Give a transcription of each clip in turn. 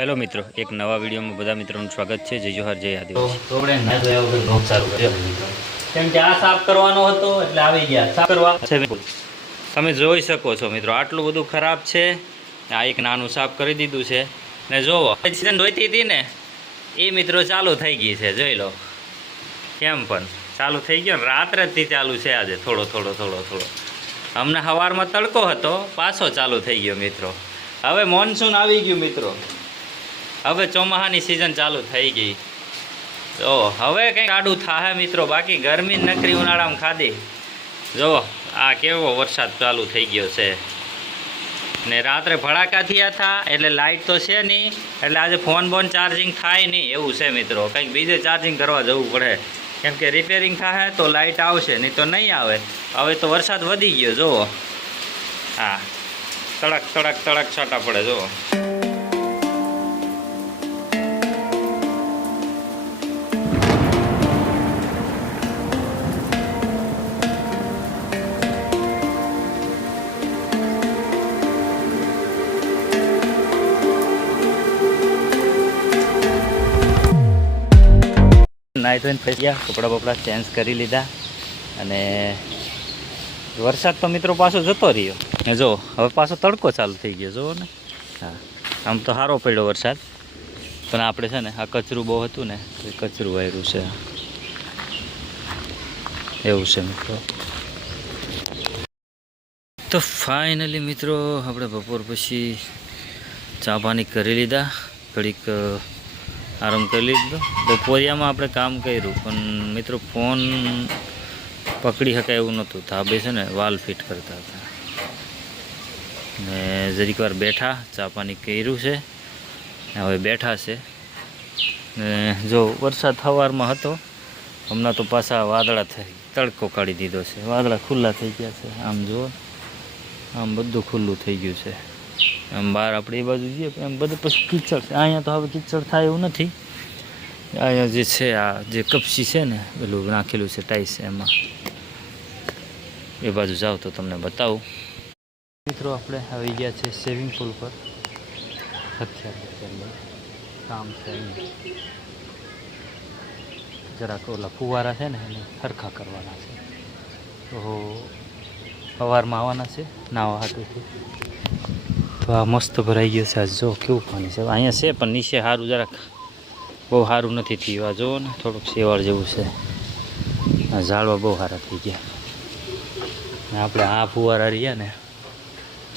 Hello મિત્રો, એક નવા વિડીયોમાં બધા મિત્રોનું સ્વાગત છે. જય જોહાર, જય આદિવાસી. તો આપણે ના જોયા વગર ઘઉં સારું કર્યું. કેમ કે આ સાફ કરવાનો હતો એટલે આવી ગયા સાફ કરવા. તમે જોઈ શકો છો મિત્રો, આટલું બધું ખરાબ છે. આ એક નાનું સાફ કરી દીધું છે ને જોવો સિઝન જોઈતી હતી ને એ મિત્રો ચાલુ થઈ ગઈ છે. જોઈ લો કેમ પણ ચાલુ થઈ ગયો. રાત્રેથી ચાલુ છે આજે થોડો હમણાં સવારમાં તડકો હતો, પાછો ચાલુ થઈ ગયો મિત્રો. હવે મોન્સૂન આવી ગયું મિત્રો, હવે ચોમાસાની સિઝન ચાલુ થઈ ગઈ. તો હવે કંઈક આડું થાય મિત્રો, બાકી ગરમી નકરી ઉનાળામાં ખાધી. જુઓ આ કેવો વરસાદ ચાલુ થઈ ગયો છે ને રાત્રે ભડાકા થયા હતા એટલે લાઇટ તો છે નહીં, એટલે આજે ફોન ચાર્જિંગ થાય નહીં એવું છે મિત્રો. કંઈક બીજે ચાર્જિંગ કરવા જવું પડે, કેમ કે રિપેરિંગ થાય તો લાઇટ આવશે, નહીં તો નહીં આવે. હવે તો વરસાદ વધી ગયો જુઓ, હા તડક છાંટા પડે જુઓ. નાઈ ધોઈને ફરી ગયા, કપડાં બપડા ચેન્જ કરી લીધા અને વરસાદ તો મિત્રો પાછો જતો રહ્યો ને જો હવે પાછો તડકો ચાલુ થઈ ગયો જુઓ ને. હા આમ તો સારો પડ્યો વરસાદ, પણ આપણે છે ને આ કચરું બહુ હતું ને એ કચરું વાયરું છે એવું છે મિત્રો. તો ફાઇનલી મિત્રો આપણે બપોર પછી ચા પાણી કરી લીધા, ઘડીક આરામ કરી લીધો. બપોરિયામાં આપણે કામ કર્યું પણ મિત્રો ફોન પકડી શકાય એવું નહોતું. ધાબે છે ને વાલ ફિટ કરતા હતા ને જરીક વાર બેઠા, ચા પાણી કર્યું છે ને હવે બેઠા છે ને જો વરસાદ સવારમાં હતો, હમણાં તો પાછા વાદળા થઈ તડકો કાઢી દીધો છે. વાદળા ખુલ્લા થઈ ગયા છે, આમ જુઓ આમ બધું ખુલ્લું થઈ ગયું છે. આમ બહાર આપણે એ બાજુ જઈએ એમ બધું પછી કીચડ છે. અહીંયા તો હવે કીચડ થાય એવું નથી. અહીંયા જે છે આ જે કપચી છે ને પેલું નાખેલું છે ટાઈસ, એમાં એ બાજુ જાઓ તો તમને બતાવું. મિત્રો આપણે આવી ગયા છે સ્વિમિંગ પુલ પર. અત્યારે કામ છે જરાક ઓલા ફુવારા છે ને એને સરખા કરવાના છે, તો સવારમાં આવવાના છે નાવા હાટુથી. તો આ મસ્ત ભરાઈ ગયો છે. આ જો કેવું પાણી છે અહીંયા છે, પણ નીચે સારું જરાક બહુ સારું નથી થયું. આ જુઓ ને થોડુંક શેવાળ જેવું છે. આ ઝાડવા બહુ સારા થઈ ગયા ને આપણે આ ફુવારા રહ્યા ને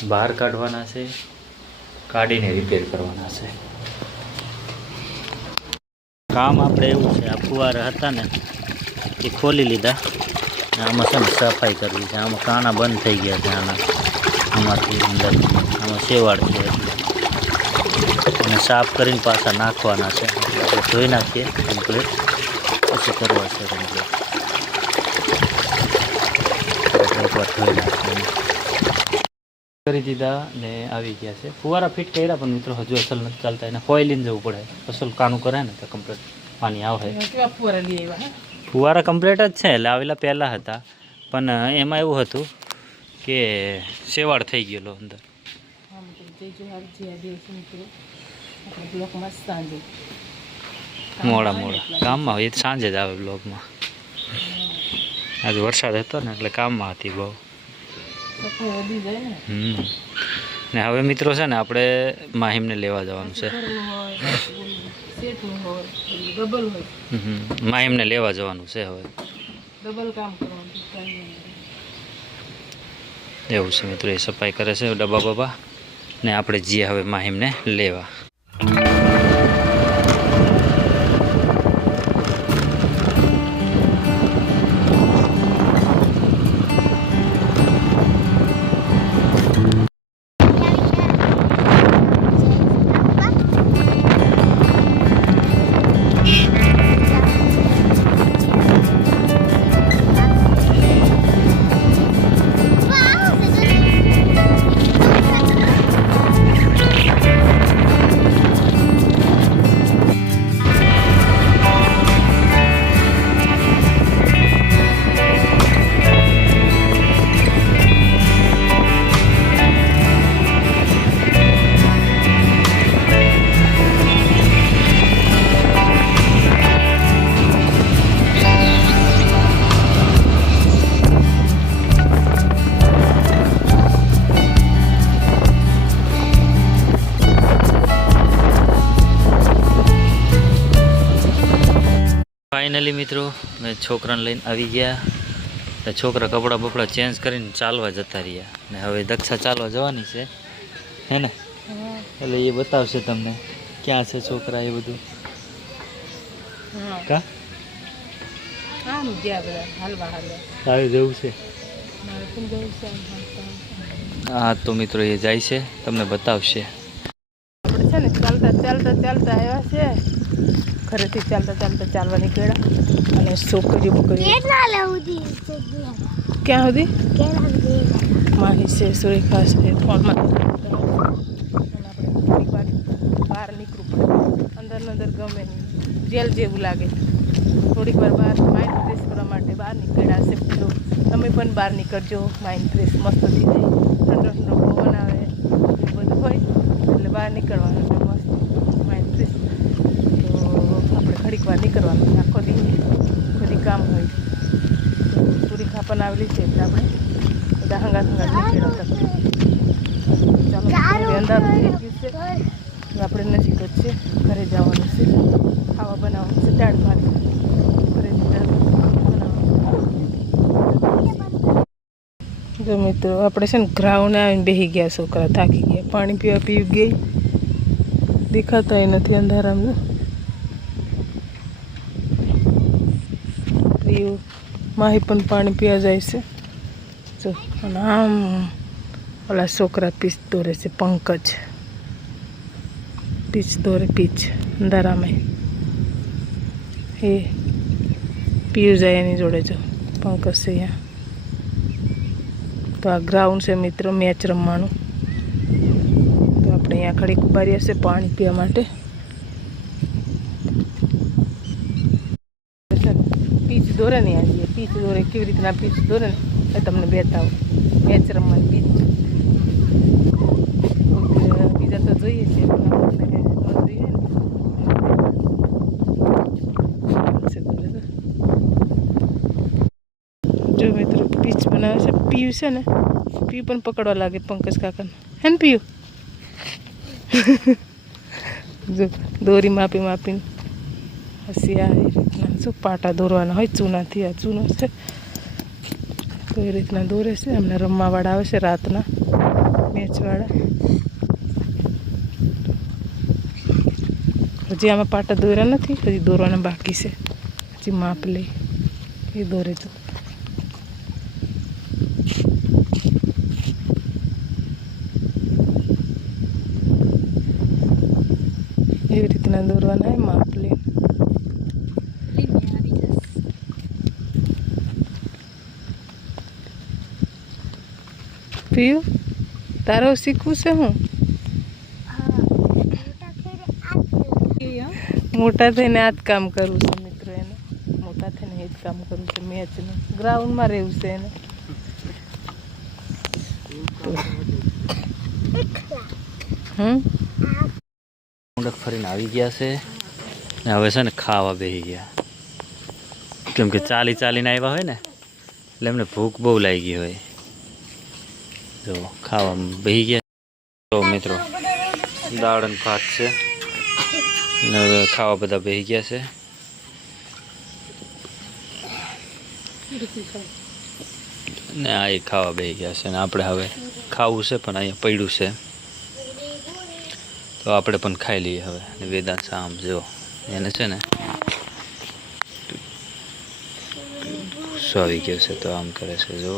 બહાર કાઢવાના છે, કાઢીને રિપેર કરવાના છે. કામ આપણે એવું છે, આ ફુવારા હતા ને એ ખોલી લીધા, આમાં છે ને સફાઈ કરવી છે. આમાં કાણા બંધ થઈ ગયા છે આમાંથી અંદર, આમાં શેવાળ છે એટલે અને સાફ કરીને પાછા નાખવાના છે. આપણે ધોઈ નાખીએ કમ્પ્લીટ, પછી કરવા છે કમ્પ્લીટ. એકવાર ધોઈ નાખીએ કરી દીધા ને આવી ગયા છે. ફુવારા ફિટ કર્યા પણ મિત્રો હજુ અસલ નથી ચાલતા, એને ફોઇલીને જવું પડે. અસલ કાનું કરે ને તો કમ્પ્લીટ પાણી આવે. ફુવારા કમ્પ્લીટ જ છે, એટલે આવેલા પહેલાં હતા પણ એમાં એવું હતું કે શેવાળ થઈ ગયેલો અંદર. મોડા કામમાં હોય સાંજે જ આવે બ્લોગમાં. આજે વરસાદ હતો ને એટલે કામમાં હતી બહુ. ને હવે મિત્રો છે ને આપણે માહિમને લેવા જવાનું છે. માહિમને લેવા જવાનું છે હવે. એવું છે મિત્રો, એ સફાઈ કરે છે ડબ્બા બબ્બા ને આપણે જઈએ હવે માહિમને લેવા. ફાઇનલી મિત્રો મેં છોકરાને લઈને આવી ગયા. તો છોકરા કપડાં બપડા ચેન્જ કરીને ચાલવા જતા રહ્યા ને હવે દક્ષા ચાલવા જવાની છે હે ને, એટલે એ બતાવશે તમને ક્યાં છે છોકરા એ બધું. કા તારે જવું છે? હા તો મિત્રો એ જાય છે, તમને બતાવશે. આપણે છે ને ચાલતા ચાલતા ચાલતા આવ્યા છે, ઘરેથી ચાલતા ચાલતા ચાલવા નીકળ્યા અને છોકરીઓ ક્યાં સુધી માહી છે, સુરેખા છે, ફોનમાં આપણે બહાર નીકળવું પડે, અંદર અંદર ગમે નહીં, જેલ જેવું લાગે. થોડીક વાર બહાર માઇન્ડ ફ્રેશ કરવા માટે બહાર નીકળ્યા છે. તો તમે પણ બહાર નીકળજો, માઇન્ડ ફ્રેશ મસ્ત થઈ જાય, ઠંડો ઠંડો પવન આવે એ બધું હોય એટલે બહાર નીકળવાનું એટલે મસ્ત માઇન્ડ ફ્રેશ. તો આપણે ઘડીક વાર નીકળવાનું, આખો દી બધી કામ હોય. પૂરી ખાપન આવેલી છે એટલે આપણે બધા હંગાત નીકળ્યા હતા. ચાલો અંધારું થઈ ગયું છે, આપણે નજીક જ છે, ઘરે જવાનું છે, ખાવા બનાવવાનું છે, દાળ ભાત ઘરેથી દાળ બનાવવાનું. જો મિત્રો આપણે છે ને ગ્રાઉન્ડ આવીને બેસી ગયા, છોકરા થાકી ગયા, પાણી પીવા પી ગઈ, દેખાતા નથી અંધારામાં. એવું માહી પણ પાણી પીવા જાય છે. જો અને આમ ઓલા છોકરા પીચ દોરે છે, પંકજ પીચ દોરે, પીચ અંધારામાં એ પીયું જાય એની જોડે. જો પંકજ છે અહીંયા. તો આ ગ્રાઉન્ડ છે મિત્રો મેચ રમવાનું. તો આપણે અહીંયા ખડીક ઉભા રહ્યા છે પાણી પીવા માટે. પીચ દોરે ને આવીએ, પીચ દોરે કેવી રીતના પીચ દોરે ને એ તમને બતાવો. મેચ રમવાની પીચ બીજા તો જોઈએ છે પણ આપણને ન જોઈએ ને. જો મિત્રો પીચ બનાવે છે, પીયું છે ને, પીયું પણ પકડવા લાગે પંકજ કાકાને, હે ને પીયું? જો દોરી માપી માપીને હસી આ રીતના શું પાટા દોરવાના હોય ચૂનાથી. આ ચૂનો છે તો એ રીતના દોરે છે. એમને રમવાવાળા આવે છે રાતના, મેચવાળા. હજી આમાં પાટા દોર્યા નથી, હજી દોરવાના બાકી છે. હજી માપ લઈ એ દોરે તો. એવી રીતના દોરવાના હોય માપ લઈ. પીયું તારો શીખવું છે? હું મોટા થઈને આ જ કામ કરવું છે મિત્રો એને, મોટા થઈને એ જ કામ કરવું છે મેચનું, ગ્રાઉન્ડમાં રહેવું છે એને. ઊંડક ફરીને આવી ગયા છે ને હવે છે ને ખાવા બેસી ગયા, કેમ કે ચાલી ચાલીને આવ્યા હોય ને એટલે એમને ભૂખ બહુ લાગી હોય. જો ખાવામાં બેસી ગયા. તો મિત્રો દાળ અને ભાત છે ને હવે ખાવા બધા બેસી ગયા છે. ને આ એ ખાવા બેસી ગયા છે ને આપણે હવે ખાવું છે પણ અહીંયા પડ્યું છે તો આપણે પણ ખાઈ લઈએ હવે. અને વેદાંત આમ જો એને છે ને ગુસ્સો આવી ગયો છે તો આમ કરે છે જો.